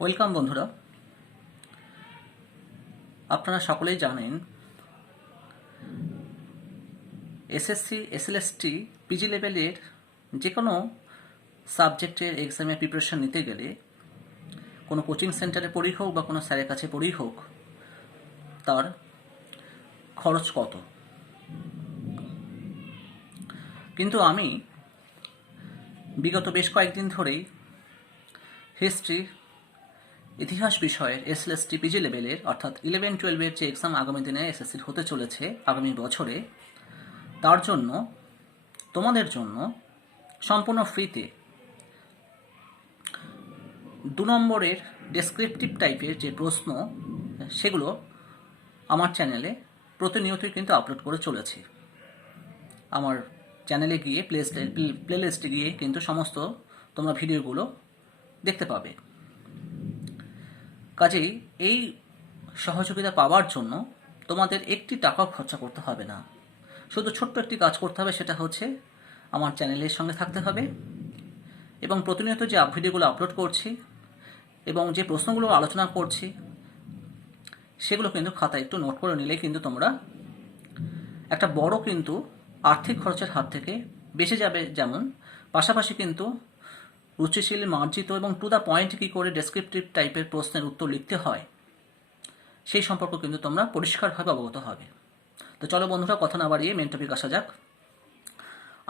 Welcome বন্ধুরা। আপনারা সকলেই জানেন এসএসসি, এসএলএসটি, পিজি লেভেলের যে কোনো সাবজেক্টের এক্সামে প্রিপারেশন নিতে গেলে কোনো কোচিং সেন্টারে পড়েই হোক বা কোনো স্যারের কাছে পড়েই হোক, তার খরচ কত। কিন্তু আমি বিগত বেশ কয়েকদিন ধরেই হিস্ট্রি, ইতিহাস বিষয়ের এসএলএসটি পিজি লেভেলের অর্থাৎ 11-12-এর যে এক্সাম আগামী দিনে এসএসসির হতে চলেছে আগামী বছরে, তার জন্য তোমাদের জন্য সম্পূর্ণ ফ্রিতে 2 নম্বরের ডেসক্রিপটিভ টাইপের যে প্রশ্ন, সেগুলো আমার চ্যানেলে প্রতিনিয়তই কিন্তু আপলোড করে চলেছি। আমার চ্যানেলে গিয়ে প্লেলিস্টে গিয়ে কিন্তু সমস্ত তোমরা ভিডিওগুলো দেখতে পাবে। কাজেই এই সহযোগিতা পাওয়ার জন্য তোমাদের একটি টাকাও খরচা করতে হবে না। শুধু ছোট্ট একটি কাজ করতে হবে, সেটা হচ্ছে আমার চ্যানেলের সঙ্গে থাকতে হবে এবং প্রতিনিয়ত যে ভিডিওগুলো আপলোড করছি এবং যে প্রশ্নগুলো আলোচনা করছি সেগুলো কিন্তু খাতায় একটু নোট করে নিলেই কিন্তু তোমরা একটা বড় কিন্তু আর্থিক খরচের হাত থেকে বেঁচে যাবে। যেমন পাশাপাশি কিন্তু রুচিশীল, মার্জিত এবং টু দ্য পয়েন্ট কী করে ডেসক্রিপটিভ টাইপের প্রশ্নের উত্তর লিখতে হয় সেই সম্পর্ক কিন্তু তোমরা পরিষ্কারভাবে অবগত হবে। তো চলো বন্ধুরা, কথা না বাড়িয়ে মেন টপিক আসা যাক।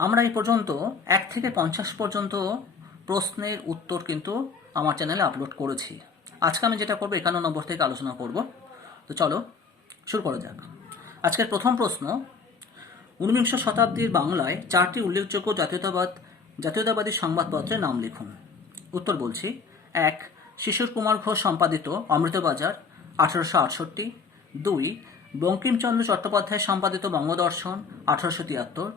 আমরা এই পর্যন্ত 1 থেকে 50 পর্যন্ত প্রশ্নের উত্তর কিন্তু আমার চ্যানেলে আপলোড করেছি। আজকে আমি যেটা করবো 51 নম্বর থেকে আলোচনা করব। তো চলো শুরু করা যাক। আজকের প্রথম প্রশ্ন, 19 শতাব্দীর বাংলায় 4টি উল্লেখযোগ্য জাতীয়তাবাদী সংবাদপত্রের নাম লিখুন। উত্তর বলছি। 1. শিশির কুমার ঘোষ সম্পাদিত অমৃতবাজার 1868। 2. বঙ্কিমচন্দ্র চট্টোপাধ্যায় সম্পাদিত বঙ্গদর্শন 1873।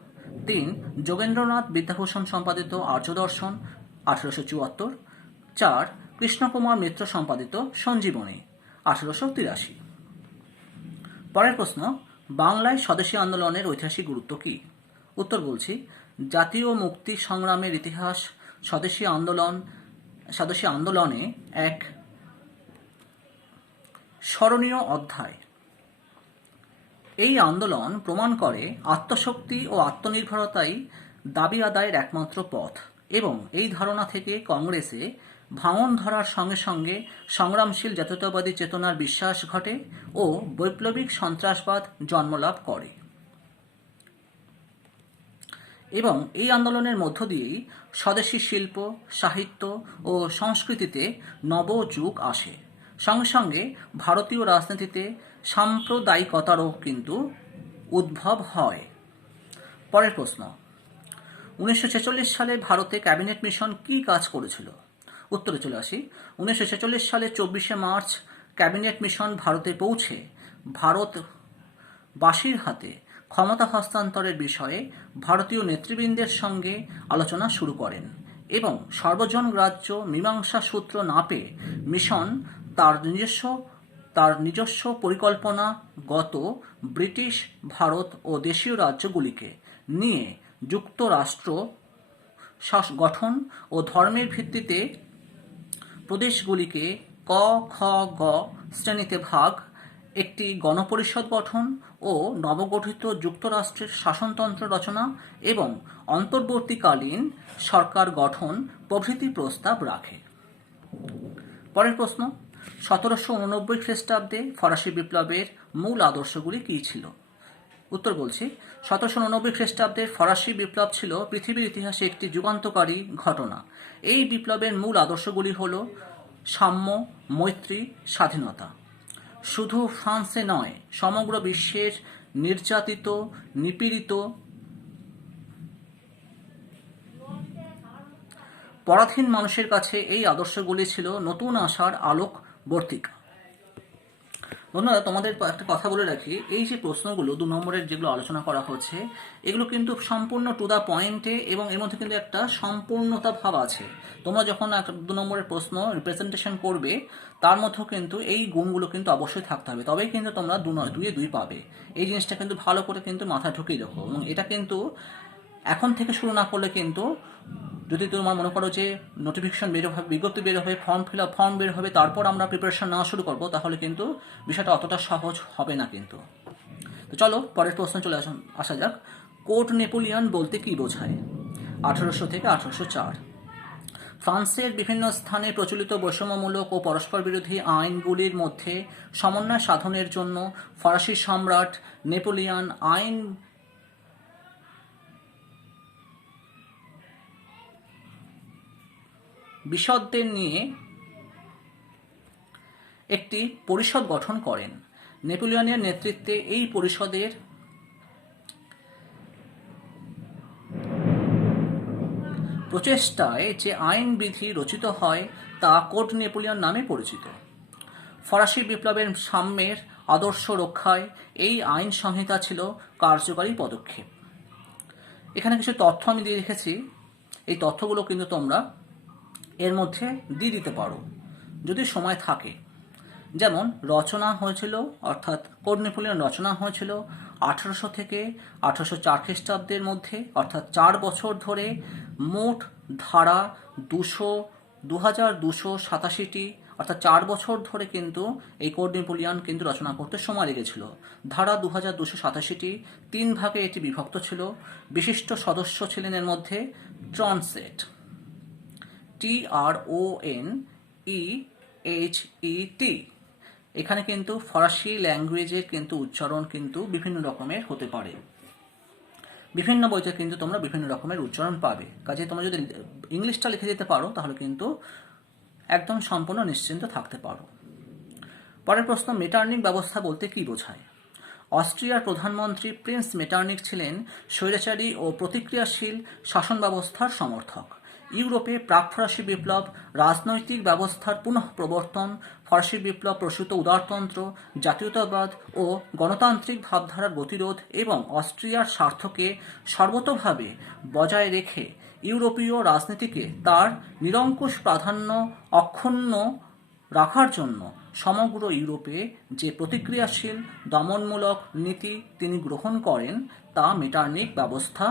3. যোগেন্দ্রনাথ বিদ্যাভূষণ সম্পাদিত আর্যদর্শন 1874। 4. কৃষ্ণকুমার মিত্র সম্পাদিত সঞ্জীবনী 1883। পরের প্রশ্ন, বাংলায় স্বদেশী আন্দোলনের ঐতিহাসিক গুরুত্ব কী? উত্তর বলছি। জাতীয় মুক্তি সংগ্রামের ইতিহাস স্বদেশী আন্দোলনে এক স্মরণীয় অধ্যায়। এই আন্দোলন প্রমাণ করে আত্মশক্তি ও আত্মনির্ভরতাই দাবি আদায়ের একমাত্র পথ এবং এই ধারণা থেকে কংগ্রেসে ভাঙন ধরার সঙ্গে সঙ্গে সংগ্রামশীল জাতীয়তাবাদী চেতনার বিশ্বাস ঘটে ও বৈপ্লবিক সন্ত্রাসবাদ জন্মলাভ করে এবং এই আন্দোলনের মধ্য দিয়েই স্বদেশী শিল্প, সাহিত্য ও সংস্কৃতিতে নবযুগ আসে। সঙ্গে সঙ্গে ভারতীয় রাজনীতিতে সাম্প্রদায়িকতারও কিন্তু উদ্ভব হয়। পরের প্রশ্ন, 1946 সালে ভারতে ক্যাবিনেট মিশন কী কাজ করেছিল? উত্তরে চলে আসি। 1946 সালে 24শে মার্চ ক্যাবিনেট মিশন ভারতে পৌঁছে ভারতবাসীর হাতে ক্ষমতা হস্তান্তরের বিষয়ে ভারতীয় নেতৃবৃন্দের সঙ্গে আলোচনা শুরু করেন এবং সর্বজন গ্রাহ্য মীমাংসা সূত্র না পেয়ে মিশন তার নিজস্ব পরিকল্পনাগত ব্রিটিশ, ভারত ও দেশীয় রাজ্যগুলিকে নিয়ে যুক্তরাষ্ট্র গঠন ও ধর্মের ভিত্তিতে প্রদেশগুলিকে ক, খ, গ শ্রেণীতে ভাগ, একটি গণপরিষদ গঠন ও নবগঠিত যুক্তরাষ্ট্রের শাসনতন্ত্র রচনা এবং অন্তর্বর্তীকালীন সরকার গঠন প্রভৃতি প্রস্তাব রাখে। পরের প্রশ্ন, 1789 খ্রিস্টাব্দে ফরাসি বিপ্লবের মূল আদর্শগুলি কী ছিল? উত্তর বলছি। 1789 খ্রিস্টাব্দের ফরাসি বিপ্লব ছিল পৃথিবীর ইতিহাসে একটি যুগান্তকারী ঘটনা। এই বিপ্লবের মূল আদর্শগুলি হল সাম্য, মৈত্রী, স্বাধীনতা। শুধু ফ্রান্সে নয়, সমগ্র বিশ্বের নির্যাতিত, নিপীড়িত, পরাধীন মানুষের কাছে এই আদর্শগুলি ছিল নতুন আশার আলোকবর্তিকা। বন্ধুরা, তোমাদের একটা কথা বলে রাখি, এই যে প্রশ্নগুলো 2 নম্বরের যেগুলো আলোচনা করা হচ্ছে, এগুলো কিন্তু সম্পূর্ণ টু দ্য পয়েন্টে এবং এর মধ্যে কিন্তু একটা সম্পূর্ণতা ভাব আছে। তোমরা যখন 2 নম্বরের প্রশ্ন রিপ্রেজেন্টেশন করবে, তার মধ্যেও কিন্তু এই গুণগুলো কিন্তু অবশ্যই থাকতে হবে, তবেই কিন্তু তোমরা 2-2 পাবে। এই জিনিসটা কিন্তু ভালো করে কিন্তু মাথায় ঢুকিয়ে রাখো এবং এটা কিন্তু এখন থেকে শুরু না করলে কিন্তু, যদি তোমার মনে করো যে নোটিফিকেশন বের হবে, বিজ্ঞপ্তি বের হবে, ফর্ম বের হবে, তারপর আমরা প্রিপারেশন নেওয়া শুরু করব, তাহলে কিন্তু বিষয়টা অতটা সহজ হবে না কিন্তু। তো চলো পরের প্রশ্ন চলে আসা যাক। কোড নেপোলিয়ন বলতে কি বোঝায়? 1800 থেকে 1804। ফ্রান্সের বিভিন্ন স্থানে প্রচলিত বৈষম্যমূলক ও পরস্পর বিরোধী আইনগুলির মধ্যে সমন্বয় সাধনের জন্য ফরাসি সম্রাট নেপোলিয়ন আইন বিশদদের নিয়ে একটি পরিষদ গঠন করেন। নেপোলিয়নের নেতৃত্বে এই পরিষদের প্রচেষ্টায় যে আইন বিধি রচিত হয় তা কোড নেপোলিয়ন নামে পরিচিত। ফরাসি বিপ্লবের সাম্যের আদর্শ রক্ষায় এই আইন সংহিতা ছিল কার্যকরী পদক্ষেপ। এখানে কিছু তথ্য আমি দিয়ে রেখেছি, এই তথ্যগুলো কিন্তু তোমরা এর মধ্যে দিয়ে দিতে পারো যদি সময় থাকে। যেমন রচনা হয়েছিল, অর্থাৎ কোড নেপোলিয়ন রচনা হয়েছিল 1800 থেকে 1804 খ্রিস্টাব্দের মধ্যে, অর্থাৎ 4 বছর ধরে। মোট ধারা 2287টি, অর্থাৎ 4 বছর ধরে কিন্তু এই কোড নেপোলিয়ন কিন্তু রচনা করতে সময় লেগেছিল। ধারা 2287টি, 3 ভাগে এটি বিভক্ত ছিল। বিশিষ্ট সদস্য ছিলেন এর মধ্যে ট্রনসেট, TRONEHET। এখানে কিন্তু ফরাসি ল্যাঙ্গুয়েজের কিন্তু উচ্চারণ কিন্তু বিভিন্ন রকমের হতে পারে, বিভিন্ন বইতে কিন্তু তোমরা বিভিন্ন রকমের উচ্চারণ পাবে। কাজে তোমরা যদি ইংলিশটা লিখে দিতে পারো তাহলে কিন্তু একদম সম্পূর্ণ নিশ্চিন্ত থাকতে পারো। পরের প্রশ্ন, মেটার্নিক ব্যবস্থা বলতে কি বোঝায়? অস্ট্রিয়ার প্রধানমন্ত্রী প্রিন্স মেটার্নিক ছিলেন স্বৈরাচারী ও প্রতিক্রিয়াশীল শাসন ব্যবস্থার সমর্থক। ইউরোপে প্রাক ফরাসি বিপ্লব, রাজনৈতিক ব্যবস্থার পুনঃপ্রবর্তন, ফরাসি বিপ্লব প্রসূত উদারতন্ত্র, জাতীয়তাবাদ ও গণতান্ত্রিক ভাবধারার গতিরোধ এবং অস্ট্রিয়ার স্বার্থকে সর্বতোভাবে বজায় রেখে ইউরোপীয় রাজনীতিকে তার নিরঙ্কুশ প্রাধান্য অক্ষুণ্ণ রাখার জন্য সমগ্র ইউরোপে যে প্রতিক্রিয়াশীল দমনমূলক নীতি তিনি গ্রহণ করেন তা মেটার্নিক ব্যবস্থা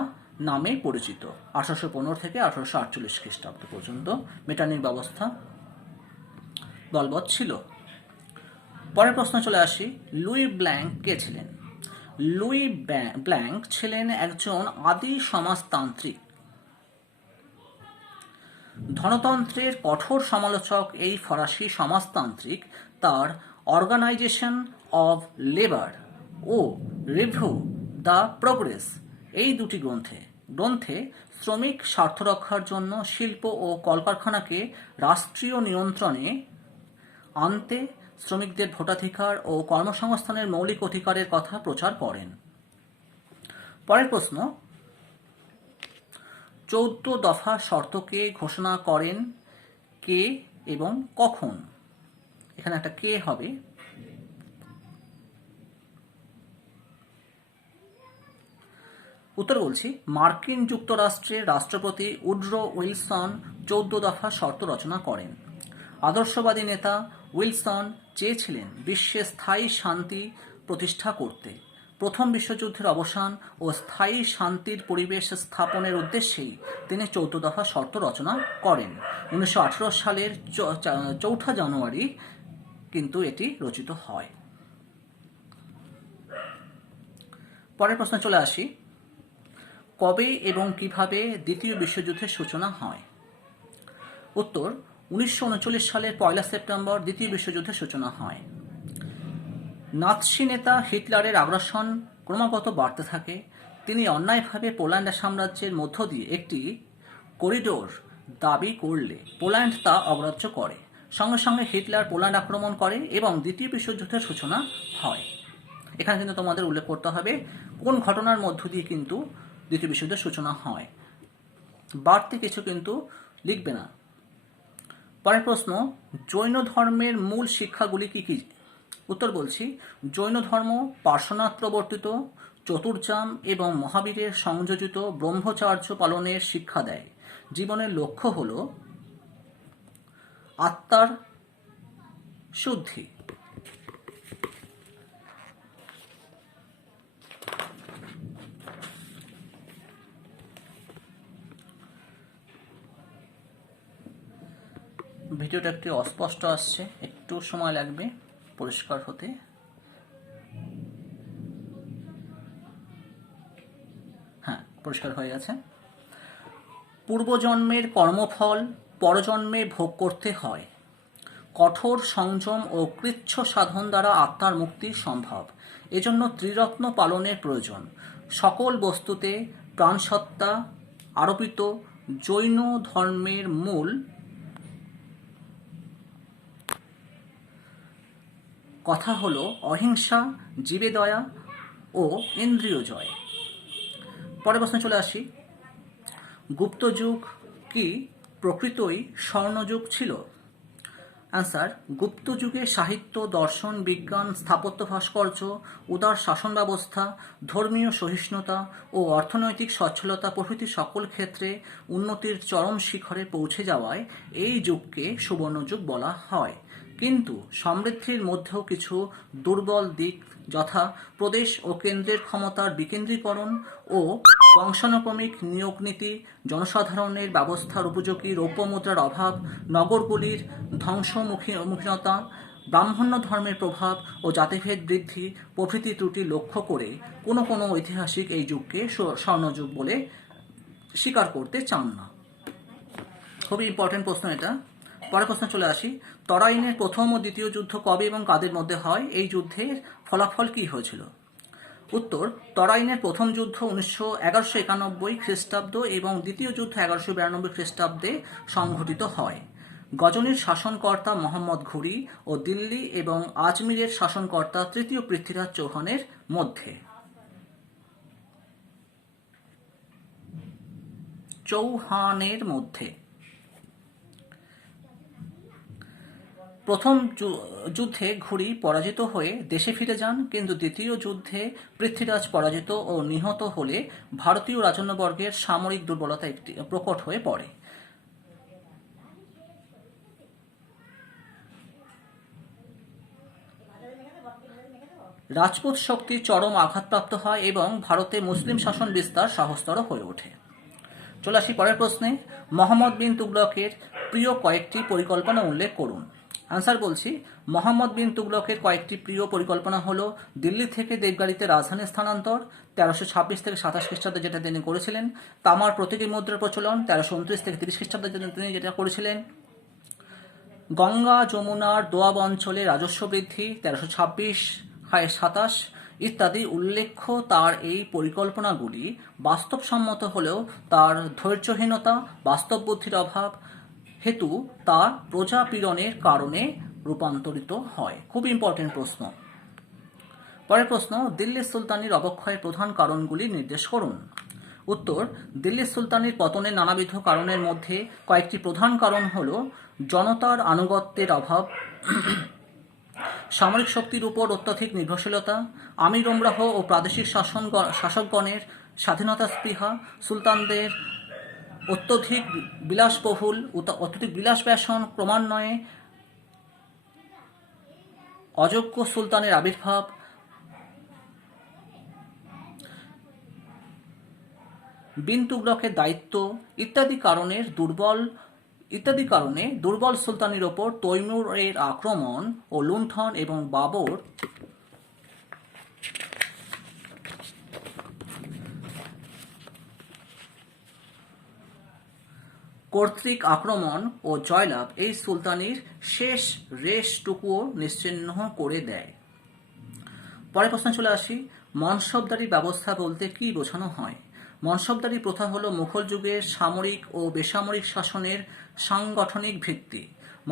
নামে পরিচিত। 1815 থেকে 1848 খ্রিস্টাব্দ পর্যন্ত মেটার্নিক ব্যবস্থা বলবৎ ছিল। পরের প্রশ্ন চলে আসি, লুই ব্ল্যাঙ্ক কে ছিলেন? লুই ব্ল্যাঙ্ক ছিলেন একজন আদি সমাজতান্ত্রিক। ধনতন্ত্রের কঠোর সমালোচক এই ফরাসি সমাজতান্ত্রিক তার অর্গানাইজেশন অব লেবার ও রিভিউ দ্য প্রোগ্রেস, এই দুটি গ্রন্থে শ্রমিক স্বার্থ রক্ষার জন্য শিল্প ও কলকারখানাকে রাষ্ট্রীয় নিয়ন্ত্রণে আনতে, শ্রমিকদের ভোটাধিকার ও কর্মসংস্থানের মৌলিক অধিকারের কথা প্রচার করেন। পরের প্রশ্ন, 14 দফা শর্তকে ঘোষণা করেন কে এবং কখন? এখানে একটা কে হবে। উত্তর বলছি, মার্কিন যুক্তরাষ্ট্রের রাষ্ট্রপতি উড্রো উইলসন 14 দফা শর্ত রচনা করেন। আদর্শবাদী নেতা উইলসন চেয়েছিলেন বিশ্বে স্থায়ী শান্তি প্রতিষ্ঠা করতে। প্রথম বিশ্বযুদ্ধের অবসান ও স্থায়ী শান্তির পরিবেশ স্থাপনের উদ্দেশ্যেই তিনি 14 দফা শর্ত রচনা করেন। 1918 সালের 4 জানুয়ারি কিন্তু এটি রচিত হয়। পরের প্রশ্নে চলে আসি, কবে এবং কিভাবে দ্বিতীয় বিশ্বযুদ্ধের সূচনা হয়? উত্তর, 1939 সালের 1 সেপ্টেম্বর দ্বিতীয় বিশ্বযুদ্ধের সূচনা হয়। নাৎসি নেতা হিটলারের আগ্রাসন ক্রমাগত বাড়তে থাকে। তিনি অন্যায়ভাবে পোল্যান্ড সাম্রাজ্যের মধ্য দিয়ে একটি করিডোর দাবি করলে পোল্যান্ড তা অগ্রাহ্য করে। সঙ্গে সঙ্গে হিটলার পোল্যান্ড আক্রমণ করে এবং দ্বিতীয় বিশ্বযুদ্ধের সূচনা হয়। এখানে কিন্তু তোমাদের উল্লেখ করতে হবে কোন ঘটনার মধ্য দিয়ে কিন্তু দ্বিতীয় বিশ্বযুদ্ধের সূচনা হয়, বাড়তি কিছু কিন্তু লিখবে না। পরের প্রশ্ন, জৈন ধর্মের মূল শিক্ষাগুলি কি কি? উত্তর বলছি, জৈন ধর্ম পার্শ্বনাথ প্রবর্তিত চতুর্যাম এবং মহাবীরের সংযোজিত ব্রহ্মচার্য পালনের শিক্ষা দেয়। জীবনের লক্ষ্য হল আত্মার শুদ্ধি। ভিডিওটা একটু অস্পষ্ট আসছে, একটু সময় লাগবে পরিষ্কার হতে। হ্যাঁ, পরিষ্কার হয়ে গেছে। পূর্বজন্মের কর্মফল পরজন্মে ভোগ করতে হয়। কঠোর সংযম ও কৃচ্ছ সাধন দ্বারা আত্মার মুক্তি সম্ভব। এজন্য ত্রিরত্ন পালনের প্রয়োজন। সকল বস্তুতে প্রাণসত্তা আরোপিত জৈন ধর্মের মূল কথা হল অহিংসা, জীবে দয়া ও ইন্দ্রিয় জয়। পরের প্রশ্নে চলে আসি, গুপ্তযুগ কি প্রকৃতই স্বর্ণযুগ ছিল? অ্যান্সার, গুপ্ত যুগে সাহিত্য, দর্শন, বিজ্ঞান, স্থাপত্য ভাস্কর্য, উদার শাসন ব্যবস্থা, ধর্মীয় সহিষ্ণুতা ও অর্থনৈতিক সচ্ছলতা প্রভৃতি সকল ক্ষেত্রে উন্নতির চরম শিখরে পৌঁছে যাওয়ায় এই যুগকে সুবর্ণযুগ বলা হয়। কিন্তু সমৃদ্ধির মধ্যেও কিছু দুর্বল দিক, যথা প্রদেশ ও কেন্দ্রের ক্ষমতার বিকেন্দ্রীকরণ ও বংশানুক্রমিক নিয়োগ নীতি, জনসাধারণের ব্যবস্থার উপযোগী রৌপ্য মুদ্রার অভাব, নগরগুলির ধ্বংসমুখীনতা, ব্রাহ্মণ্য ধর্মের প্রভাব ও জাতিভেদ বৃদ্ধি প্রভৃতি ত্রুটি লক্ষ্য করে কোনো কোনো ঐতিহাসিক এই যুগকে স্বর্ণযুগ বলে স্বীকার করতে চান না। খুবই ইম্পর্টেন্ট প্রশ্ন এটা। পরের প্রশ্ন চলে আসি, তরাইনের প্রথম ও দ্বিতীয় যুদ্ধ কবে এবং কাদের মধ্যে হয়? এই যুদ্ধের ফলাফল কি হয়েছিল? উত্তর, তরাইনের প্রথম যুদ্ধ 1191 খ্রিস্টাব্দ এবং দ্বিতীয় যুদ্ধ 1192 খ্রিস্টাব্দে সংঘটিত হয়। গজনির শাসনকর্তা মোহাম্মদ ঘুরি ও দিল্লি এবং আজমিরের শাসনকর্তা তৃতীয় পৃথ্বীরাজ চৌহানের মধ্যে। প্রথম যুদ্ধে ঘুরি পরাজিত হয়ে দেশে ফিরে যান, কিন্তু দ্বিতীয় যুদ্ধে পৃথ্বীরাজ পরাজিত ও নিহত হলে ভারতীয় রাজন্যবর্গের সামরিক দুর্বলতা একটি প্রকট হয়ে পড়ে। রাজপুত শক্তি চরম আঘাতপ্রাপ্ত হয় এবং ভারতে মুসলিম শাসন বিস্তার সহজতর হয়ে ওঠে। চলে আসি পরের প্রশ্নে, মোহাম্মদ বিন তুগলকের প্রিয় কয়েকটি পরিকল্পনা উল্লেখ করুন। আনসার বলছি, মোহাম্মদ বিন তুগলকের কয়েকটি প্রিয় পরিকল্পনা হলো দিল্লি থেকে দেবগাড়িতে রাজধানী স্থানান্তর 1326 থেকে 27 খ্রিস্টাব্দে যেটা তিনি করেছিলেন, তামার প্রতীকী মুদ্রার প্রচলন 1329 থেকে 30 খ্রিস্টাব্দে তিনি যেটা করেছিলেন, গঙ্গা যমুনার দোয়াব অঞ্চলে রাজস্ব বৃদ্ধি 1326-27 ইত্যাদি উল্লেখ্য। তার এই পরিকল্পনাগুলি বাস্তবসম্মত হলেও তার ধৈর্যহীনতা, বাস্তব বুদ্ধির অভাব হেতু তা প্রজাপীড়নের কারণে রূপান্তরিত হয়। খুব ইম্পর্টেন্ট প্রশ্ন। পরের প্রশ্ন, দিল্লির সুলতানির অবক্ষয়ের প্রধান কারণগুলি নির্দেশ করুন। উত্তর, দিল্লির সুলতানির পতনের নানাবিধ কারণের মধ্যে কয়েকটি প্রধান কারণ হল জনতার আনুগত্যের অভাব, সামরিক শক্তির উপর অত্যধিক নির্ভরশীলতা, আমির ওমরাহ ও প্রাদেশিক শাসকগণের স্বাধীনতা স্পৃহা, সুলতানদের অত্যধিক বিলাস ব্যসন, ক্রমান্বয়ে অযোগ্য সুলতানের আবির্ভাব, বিন তুগলকের দায়িত্ব ইত্যাদি কারণে দুর্বল সুলতানির ওপর তৈমুরের আক্রমণ ও লুণ্ঠন এবং বাবর কর্তৃক আক্রমণ ও জয়লাভ এই সুলতানির শেষ রেশটুকুও নিশ্চিহ্ন করে দেয়। পরের প্রশ্ন চলে আসি, মনসবদারি ব্যবস্থা বলতে কি বোঝানো হয়? মনসবদারি প্রথা হল মুঘল যুগের সামরিক ও বেসামরিক শাসনের সাংগঠনিক ভিত্তি।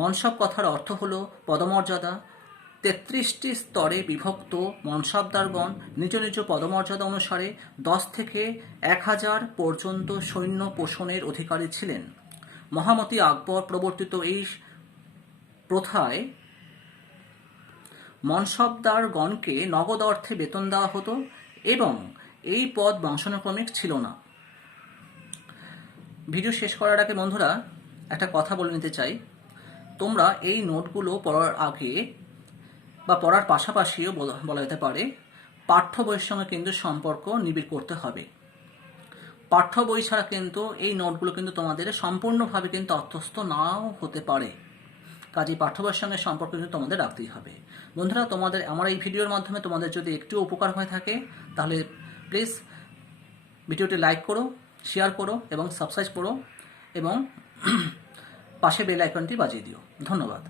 মনসব কথার অর্থ হল পদমর্যাদা। 33টি স্তরে বিভক্ত মনসবদারগণ নিজ নিজ পদমর্যাদা অনুসারে 10 থেকে 1000 পর্যন্ত সৈন্য পোষণের অধিকারী ছিলেন। মহামতি আকবর প্রবর্তিত এই প্রথায় মনসবদারগণকে নগদ অর্থে বেতন দেওয়া হতো এবং এই পদ বংশানুক্রমিক ছিল না। ভিডিও শেষ করার আগে বন্ধুরা একটা কথা বলে নিতে চাই, তোমরা এই নোটগুলো পড়ার আগে বা পড়ার পাশাপাশিও বলা যেতে পারে পাঠ্য বইয়ের সঙ্গে কিন্তু সম্পর্ক নিবিড় করতে হবে। পাঠ্য বই ছাড়া কিন্তু এই নোটগুলো কিন্তু তোমাদের সম্পূর্ণভাবে কিন্তু আত্মস্থ নাও হতে পারে। কাজেই পাঠ্য বইয়ের সঙ্গে সম্পর্ক কিন্তু তোমাদের রাখতেই হবে। বন্ধুরা, তোমাদের আমার এই ভিডিওর মাধ্যমে তোমাদের যদি একটু উপকার হয়ে থাকে তাহলে প্লিজ ভিডিওটি লাইক করো, শেয়ার করো এবং সাবস্ক্রাইব করো এবং পাশে বেল আইকনটি বাজিয়ে দিও। ধন্যবাদ।